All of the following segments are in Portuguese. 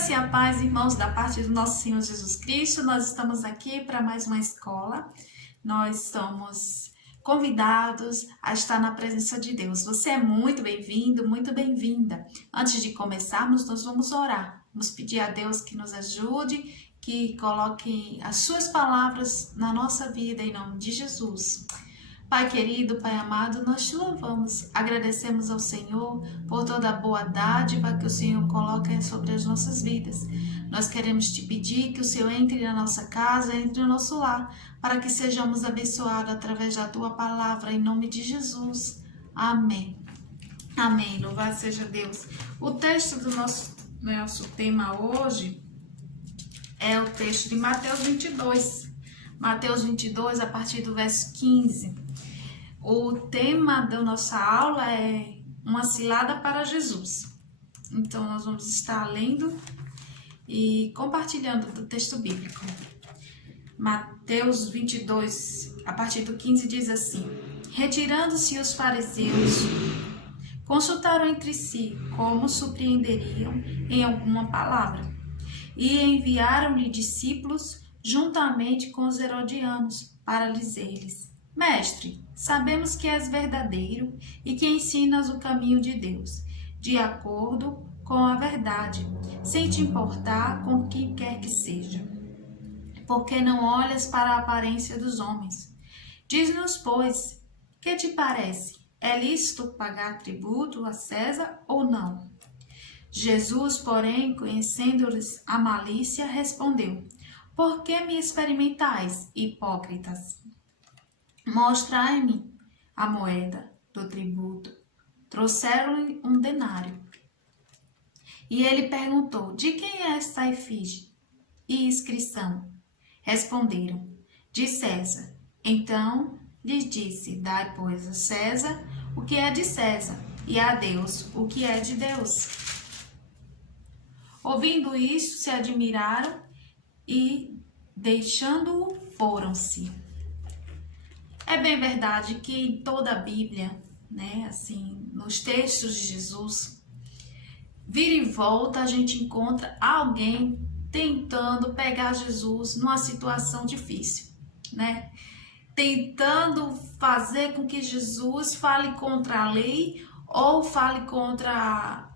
graça e a paz, irmãos, da parte do nosso Senhor Jesus Cristo. Nós estamos aqui para mais uma escola. Nós somos convidados a estar na presença de Deus. Você é muito bem-vindo, muito bem-vinda. Antes de começarmos, nós vamos orar. Vamos pedir a Deus que nos ajude, que coloque as suas palavras na nossa vida, em nome de Jesus. Pai querido, Pai amado, nós te louvamos, agradecemos ao Senhor por toda a boa dádiva que o Senhor coloca sobre as nossas vidas. Nós queremos te pedir que o Senhor entre na nossa casa, entre no nosso lar, para que sejamos abençoados através da tua palavra, em nome de Jesus. Amém. Amém. Louvado seja Deus. O texto do nosso tema hoje é o texto de Mateus 22. Mateus 22, a partir do verso 15. O tema da nossa aula é uma cilada para Jesus. Então, nós vamos estar lendo e compartilhando do texto bíblico. Mateus 22, a partir do 15, diz assim: Retirando-se os fariseus, consultaram entre si como surpreenderiam em alguma palavra, e enviaram-lhe discípulos juntamente com os herodianos, para dizer-lhes: Mestre, sabemos que és verdadeiro e que ensinas o caminho de Deus, de acordo com a verdade, sem te importar com quem quer que seja. Porque não olhas para a aparência dos homens. Diz-nos, pois, que te parece? É lícito pagar tributo a César ou não? Jesus, porém, conhecendo-lhes a malícia, respondeu: Por que me experimentais, hipócritas? Mostrai-me a moeda do tributo. Trouxeram-lhe um denário. E ele perguntou: De quem é esta efígie e inscrição? Responderam: De César. Então lhes disse: Dai, pois, a César o que é de César, e a Deus o que é de Deus. Ouvindo isso, se admiraram e, deixando-o, foram-se. É bem verdade que em toda a Bíblia, né, assim, nos textos de Jesus, vira e volta a gente encontra alguém tentando pegar Jesus numa situação difícil, né? Tentando fazer com que Jesus fale contra a lei ou fale contra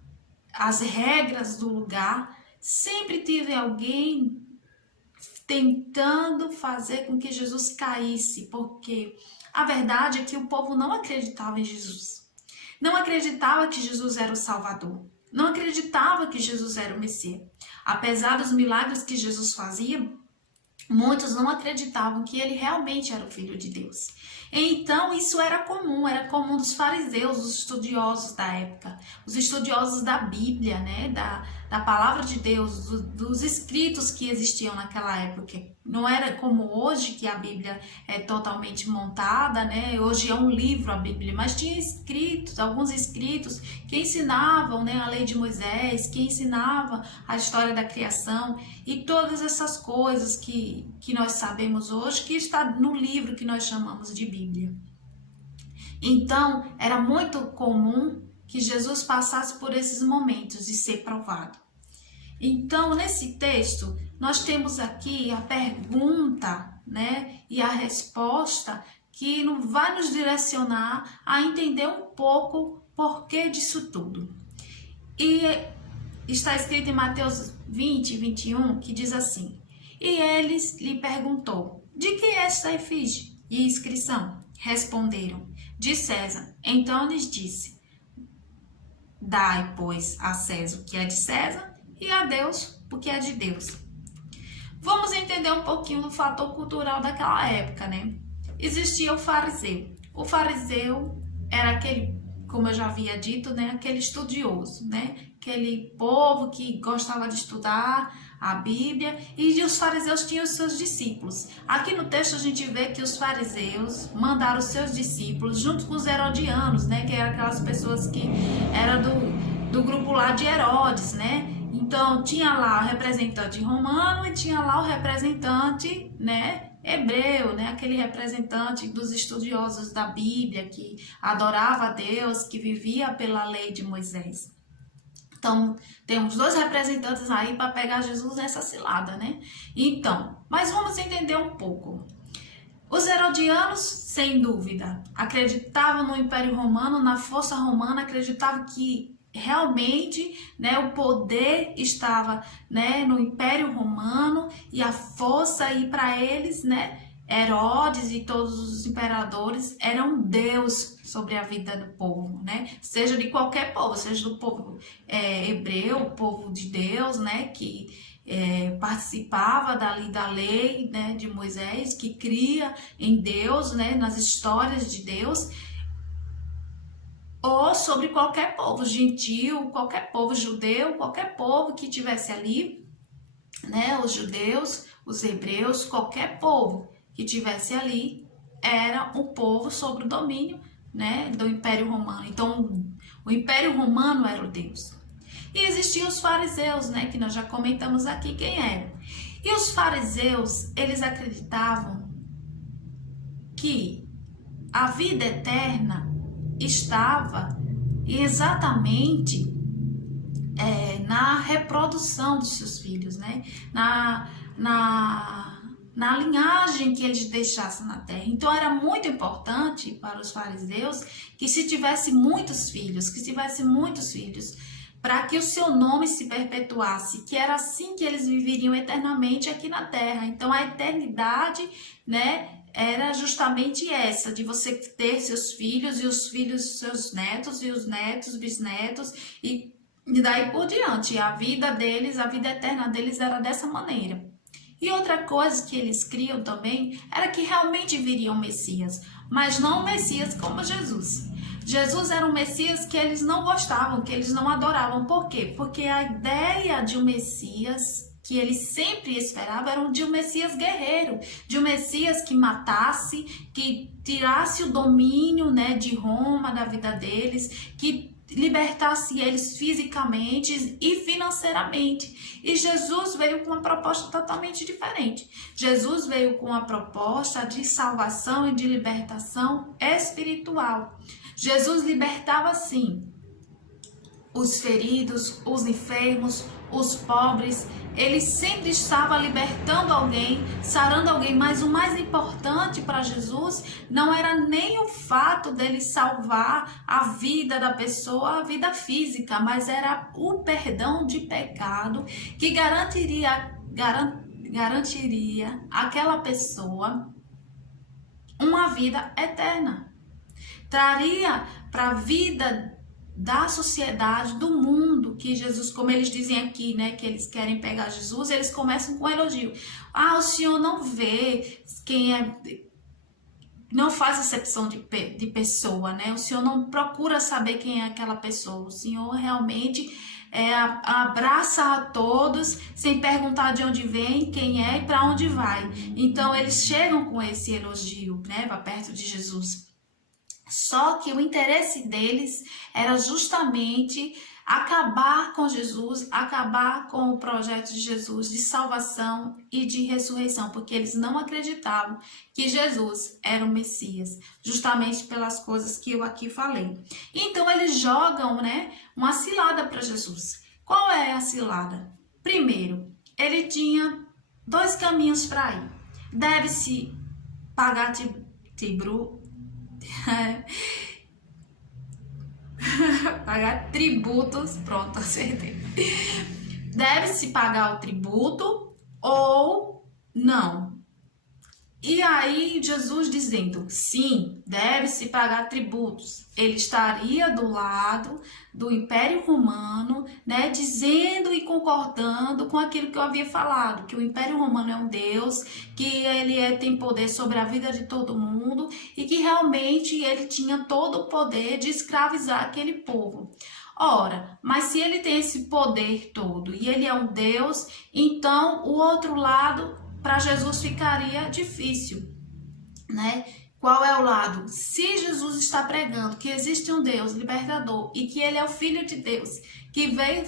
as regras do lugar. Sempre teve alguém tentando fazer com que Jesus caísse, porque a verdade é que o povo não acreditava em Jesus. Não acreditava que Jesus era o Salvador. Não acreditava que Jesus era o Messias. Apesar dos milagres que Jesus fazia, muitos não acreditavam que ele realmente era o Filho de Deus. Então, isso era comum dos fariseus, dos estudiosos da época, os estudiosos da Bíblia, né, da palavra de Deus, dos escritos que existiam naquela época. Não era como hoje, que a Bíblia é totalmente montada, né? Hoje é um livro a Bíblia, mas tinha escritos, alguns escritos que ensinavam, né, a lei de Moisés, que ensinavam a história da criação e todas essas coisas que nós sabemos hoje, que está no livro que nós chamamos de Bíblia. Então, era muito comum que Jesus passasse por esses momentos de ser provado. Então, nesse texto, nós temos aqui a pergunta, né, e a resposta que vai nos direcionar a entender um pouco o porquê disso tudo. E está escrito em Mateus 20, 21, que diz assim: E eles lhe perguntou: De que é esta efígie e inscrição? Responderam: De César. Então lhes disse: Dai, pois, a César o que é de César, e a Deus o que é de Deus. Vamos entender um pouquinho do fator cultural daquela época, né? Existia o fariseu. O fariseu era aquele, como eu já havia dito, né, aquele estudioso, né, aquele povo que gostava de estudar a Bíblia, e os fariseus tinham os seus discípulos. Aqui no texto a gente vê que os fariseus mandaram os seus discípulos junto com os herodianos, né, que eram aquelas pessoas que eram do grupo lá de Herodes, né? Então tinha lá o representante romano e tinha lá o representante, né, hebreu, né, aquele representante dos estudiosos da Bíblia, que adorava a Deus, que vivia pela lei de Moisés. Então, temos dois representantes aí para pegar Jesus nessa cilada, né? Então, mas vamos entender um pouco. Os herodianos, sem dúvida, acreditavam no Império Romano, na força romana, acreditavam que realmente, né, o poder estava, né, no Império Romano e a força, e para eles, né, Herodes e todos os imperadores eram Deus sobre a vida do povo, né? Seja de qualquer povo, seja do povo hebreu, o povo de Deus, né? Que participava da lei, né, de Moisés, que cria em Deus, né? Nas histórias de Deus, ou sobre qualquer povo gentil, qualquer povo judeu, qualquer povo que tivesse ali, né? Os judeus, os hebreus, qualquer povo que tivesse ali era um povo sob o domínio, né, do Império Romano. Então, o Império Romano era o Deus. E existiam os fariseus, né, que nós já comentamos aqui quem eram. E os fariseus, eles acreditavam que a vida eterna estava exatamente na reprodução dos seus filhos, né, na linhagem que eles deixassem na terra. Então era muito importante para os fariseus que se tivesse muitos filhos, para que o seu nome se perpetuasse, que era assim que eles viveriam eternamente aqui na terra. Então a eternidade, né, era justamente essa, de você ter seus filhos e os filhos seus netos e os netos, bisnetos e daí por diante. A vida deles, a vida eterna deles era dessa maneira. E outra coisa que eles criam também era que realmente viria um Messias, mas não um Messias como Jesus. Jesus era um Messias que eles não gostavam, que eles não adoravam. Por quê? Porque a ideia de um Messias que eles sempre esperavam era de um Messias guerreiro, de um Messias que matasse, que tirasse o domínio, né, de Roma da vida deles, que libertasse eles fisicamente e financeiramente. E Jesus veio com uma proposta totalmente diferente. Jesus veio com uma proposta de salvação e de libertação espiritual. Jesus libertava, sim, os feridos, os enfermos, os pobres. Ele sempre estava libertando alguém, sarando alguém, mas o mais importante para Jesus não era nem o fato dele salvar a vida da pessoa, a vida física, mas era o perdão de pecado que garantiria àquela pessoa uma vida eterna. Traria para a vida da sociedade, do mundo, que Jesus, como eles dizem aqui, né, que eles querem pegar Jesus, eles começam com um elogio. Ah, o Senhor não vê quem é, não faz acepção de pessoa, né? O Senhor não procura saber quem é aquela pessoa. O Senhor realmente abraça a todos sem perguntar de onde vem, quem é e para onde vai. Então eles chegam com esse elogio, né, para perto de Jesus. Só que o interesse deles era justamente acabar com Jesus, acabar com o projeto de Jesus de salvação e de ressurreição, porque eles não acreditavam que Jesus era o Messias, justamente pelas coisas que eu aqui falei. Então eles jogam, né, uma cilada para Jesus. Qual é a cilada? Primeiro, ele tinha dois caminhos para ir. Deve-se pagar pagar tributos, pronto, acertei. Deve-se pagar o tributo ou não. E aí Jesus dizendo, sim, deve-se pagar tributos. Ele estaria do lado do Império Romano, né, dizendo e concordando com aquilo que eu havia falado, que o Império Romano é um Deus, que ele tem poder sobre a vida de todo mundo e que realmente ele tinha todo o poder de escravizar aquele povo. Ora, mas se ele tem esse poder todo e ele é um Deus, então o outro lado para Jesus ficaria difícil, né? Qual é o lado? Se Jesus está pregando que existe um Deus libertador e que ele é o Filho de Deus, que veio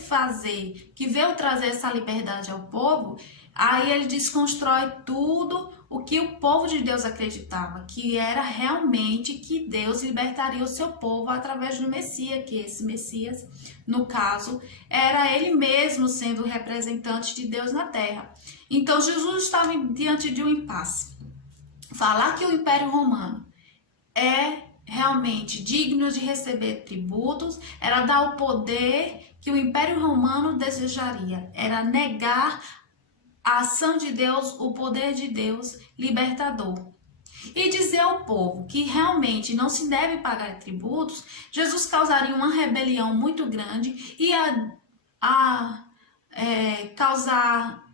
trazer essa liberdade ao povo, aí ele desconstrói tudo o que o povo de Deus acreditava, que era realmente que Deus libertaria o seu povo através do Messias, que esse Messias, no caso, era ele mesmo sendo o representante de Deus na terra. Então Jesus estava diante de um impasse. Falar que o Império Romano é realmente digno de receber tributos era dar o poder que o Império Romano desejaria, era negar a ação de Deus, o poder de Deus libertador. E dizer ao povo que realmente não se deve pagar tributos, Jesus causaria uma rebelião muito grande e causar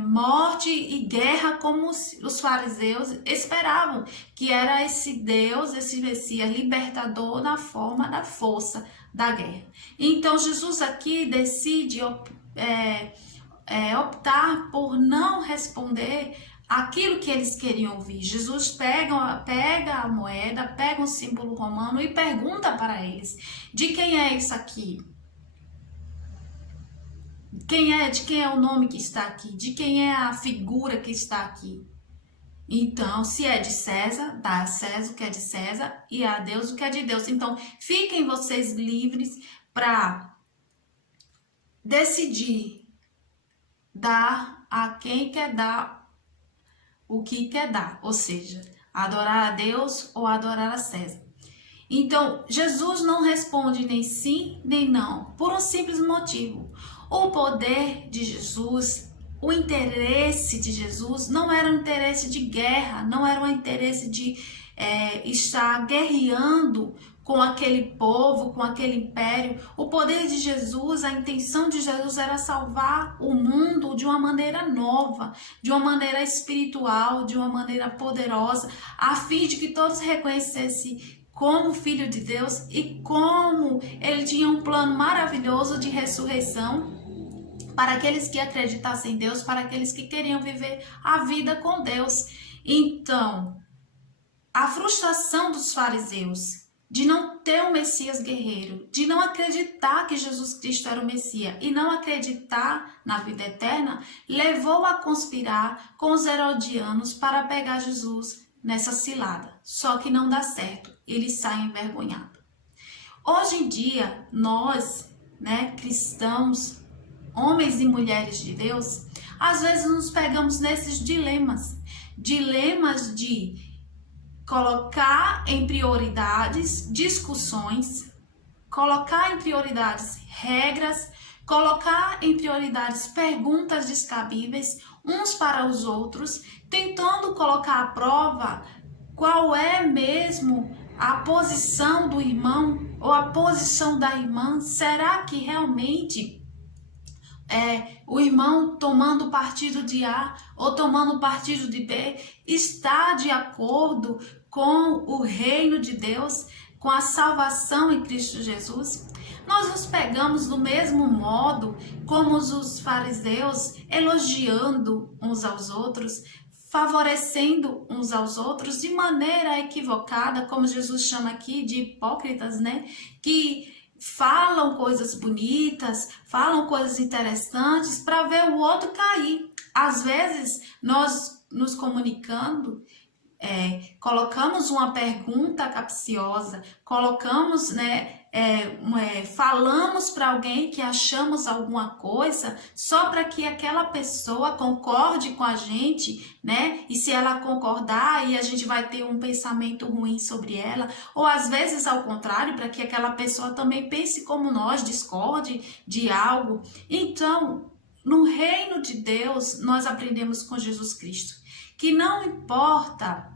morte e guerra, como os fariseus esperavam, que era esse Deus, esse Messias libertador na forma da força da guerra. Então Jesus aqui decide optar por não responder aquilo que eles queriam ouvir. Jesus pega a moeda, pega um símbolo romano e pergunta para eles: de quem é isso aqui? De quem é o nome que está aqui? De quem é a figura que está aqui? Então, se é de César, dá a César o que é de César e a Deus o que é de Deus. Então, fiquem vocês livres para decidir dar a quem quer dar o que quer dar, ou seja, adorar a Deus ou adorar a César. Então, Jesus não responde nem sim nem não, por um simples motivo. O poder de Jesus, o interesse de Jesus não era um interesse de guerra, não era um interesse de estar guerreando com aquele povo, com aquele império. O poder de Jesus, a intenção de Jesus era salvar o mundo de uma maneira nova, de uma maneira espiritual, de uma maneira poderosa, a fim de que todos reconhecessem como filho de Deus e como ele tinha um plano maravilhoso de ressurreição para aqueles que acreditassem em Deus, para aqueles que queriam viver a vida com Deus. Então, a frustração dos fariseus de não ter um Messias guerreiro, de não acreditar que Jesus Cristo era o Messias e não acreditar na vida eterna, levou a conspirar com os herodianos para pegar Jesus nessa cilada. Só que não dá certo, eles saem envergonhados. Hoje em dia, nós, cristãos, homens e mulheres de Deus, às vezes nos pegamos nesses dilemas de colocar em prioridades discussões, colocar em prioridades regras, colocar em prioridades perguntas descabíveis uns para os outros, tentando colocar à prova qual é mesmo a posição do irmão ou a posição da irmã. Será que realmente o irmão tomando partido de A ou tomando partido de B está de acordo com o reino de Deus, com a salvação em Cristo Jesus? Nós nos pegamos do mesmo modo como os fariseus, elogiando uns aos outros, favorecendo uns aos outros de maneira equivocada, como Jesus chama aqui de hipócritas, que falam coisas bonitas, falam coisas interessantes para ver o outro cair. Às vezes, nós nos comunicando, colocamos uma pergunta capciosa, colocamos, falamos para alguém que achamos alguma coisa só para que aquela pessoa concorde com a gente, e se ela concordar, aí a gente vai ter um pensamento ruim sobre ela, ou às vezes ao contrário, para que aquela pessoa também pense como nós, discorde de algo. Então, no reino de Deus, nós aprendemos com Jesus Cristo que não importa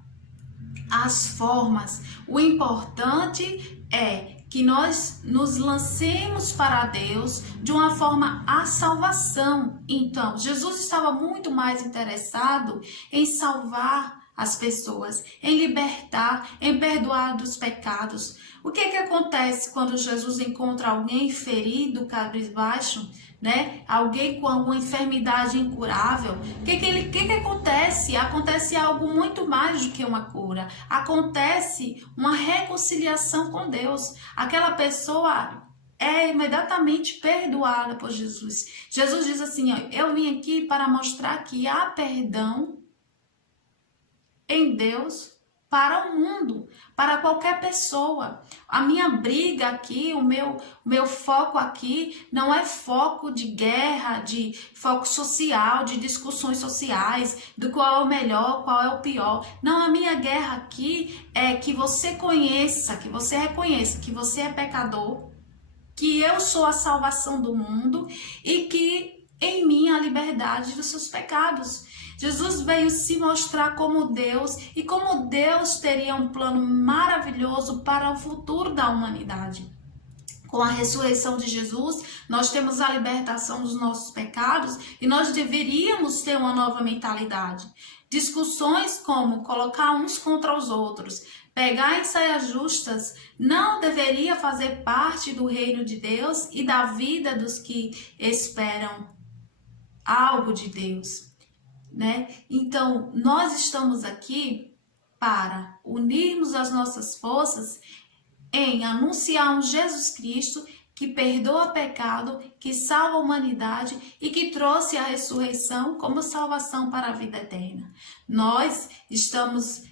as formas, o importante é que nós nos lancemos para Deus de uma forma à salvação. Então, Jesus estava muito mais interessado em salvar as pessoas, em libertar, em perdoar dos pecados. O que acontece quando Jesus encontra alguém ferido, cabisbaixo, alguém com alguma enfermidade incurável? O que acontece? Acontece algo muito mais do que uma cura. Acontece uma reconciliação com Deus. Aquela pessoa é imediatamente perdoada por Jesus. Jesus diz assim, eu vim aqui para mostrar que há perdão em Deus para o mundo, para qualquer pessoa. A minha briga aqui, o meu foco aqui não é foco de guerra, de foco social, de discussões sociais, do qual é o melhor, qual é o pior. Não, a minha guerra aqui é que você conheça, que você reconheça que você é pecador, que eu sou a salvação do mundo e que em mim há liberdade dos seus pecados. Jesus veio se mostrar como Deus e como Deus teria um plano maravilhoso para o futuro da humanidade. Com a ressurreição de Jesus, nós temos a libertação dos nossos pecados e nós deveríamos ter uma nova mentalidade. Discussões como colocar uns contra os outros, pegar em saias justas, não deveria fazer parte do reino de Deus e da vida dos que esperam algo de Deus, né? Então, nós estamos aqui para unirmos as nossas forças em anunciar um Jesus Cristo que perdoa pecado, que salva a humanidade e que trouxe a ressurreição como salvação para a vida eterna. Nós estamos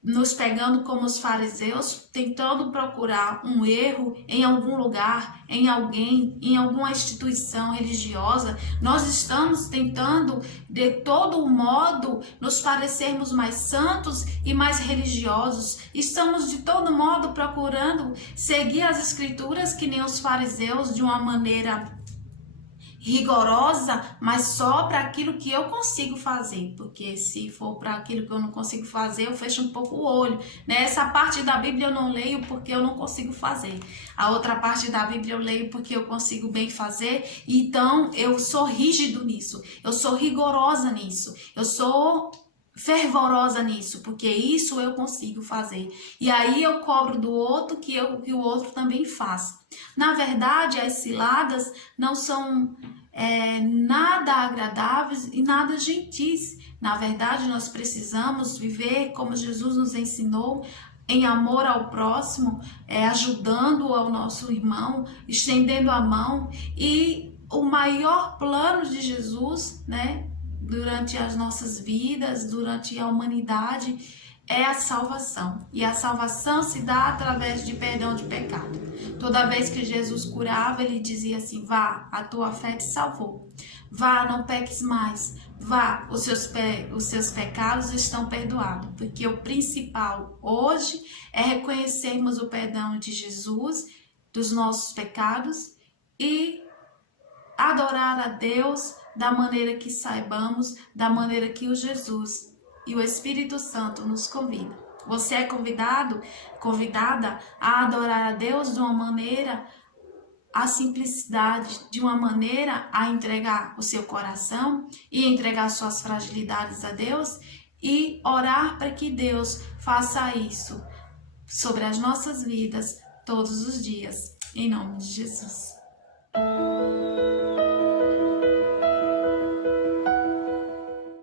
nos pegando como os fariseus, tentando procurar um erro em algum lugar, em alguém, em alguma instituição religiosa. Nós estamos tentando, de todo modo, nos parecermos mais santos e mais religiosos. Estamos, de todo modo, procurando seguir as escrituras que nem os fariseus, de uma maneira rigorosa, mas só para aquilo que eu consigo fazer, porque se for para aquilo que eu não consigo fazer, eu fecho um pouco o olho, né? Essa parte da Bíblia eu não leio porque eu não consigo fazer, a outra parte da Bíblia eu leio porque eu consigo bem fazer, então eu sou rígido nisso, eu sou rigorosa nisso, eu sou fervorosa nisso, porque isso eu consigo fazer. E aí eu cobro do outro que o outro também faça. Na verdade, as ciladas não são nada agradáveis e nada gentis. Na verdade, nós precisamos viver como Jesus nos ensinou, em amor ao próximo, ajudando ao nosso irmão, estendendo a mão. E o maior plano de Jesus, né, durante as nossas vidas, durante a humanidade, é a salvação. E a salvação se dá através de perdão de pecado. Toda vez que Jesus curava, ele dizia assim: vá, a tua fé te salvou. Vá, não peques mais. Vá, os seus pecados estão perdoados. Porque o principal hoje é reconhecermos o perdão de Jesus dos nossos pecados e adorar a Deus da maneira que saibamos, da maneira que o Jesus e o Espírito Santo nos convidam. Você é convidada a adorar a Deus de uma maneira, a simplicidade, de uma maneira a entregar o seu coração e entregar suas fragilidades a Deus e orar para que Deus faça isso sobre as nossas vidas todos os dias. Em nome de Jesus.